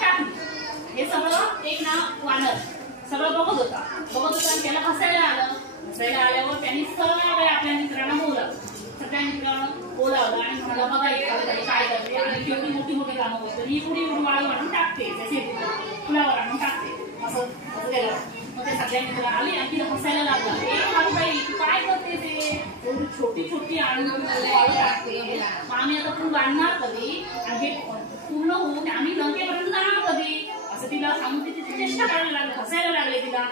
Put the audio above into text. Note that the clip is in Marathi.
टाकली। हे सगळं एक ना वानर सगळं बघत होता आणि त्याला हसायला आल्यावर त्यांनी सगळ्या आपल्या मित्रांना बोलावलं, सगळ्या मित्रांना बोलावलं आणि म्हणाला बघा काय करते आणि केवढी मोठी कामं करते, ही पुढे वाळू आणून टाकते, शेतीला फुलावर आणून टाकते, असं केलं। मग ते सगळ्या मित्र आले आणि तिला हसायला लागला, बाई तू काय करते ते एवढी छोटी आणून वाळू टाकते, आम्ही आता तू बांधणार कधी आणि हे पूर्ण होऊन आम्ही लंकेपर्यंत जाणार कधी, असं तिला सांगून तिची चेष्टा करायला लागले, हसायला लागले तिला।